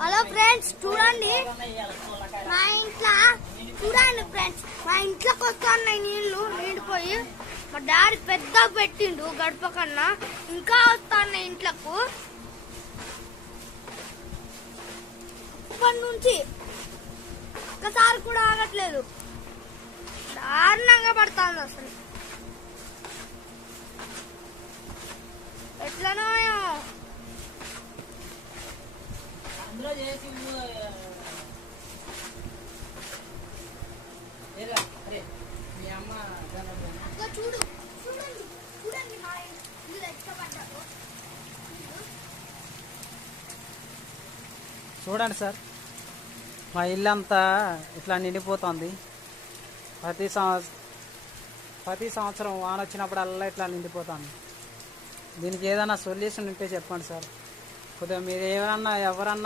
Hello friends చూడండి. మా ఇంట్లో చూడండి ఫ్రెండ్స్ మా ఇంట్లోకి వస్తున్నాయి నీళ్ళు నిండిపోయి మా డాడీ పెద్ద పెట్టిండు గడప కన్నా. ఇంకా వస్తున్నాయి ఇంట్లోకు. ఇప్పటి నుంచి ఒక్కసారి కూడా ఆగట్లేదు. దారుణంగా పడుతుంది అసలు. అందులో చేసి అరే మీ అమ్మ చూడు చూడండి చూడండి మా ఇల్లు ఎట్లా పడ్డారు చూడండి సార్. మా ఇల్లు అంతా ఇట్లా నిండిపోతుంది. ప్రతి సంవత్సరం ప్రతి సంవత్సరం వాన వచ్చినప్పుడల్లా ఇట్లా నిండిపోతుంది. దీనికి ఏదైనా సొల్యూషన్ ఉంటే చెప్పండి సార్. కొద్దిగా మీరు ఏమన్నా ఎవరన్నా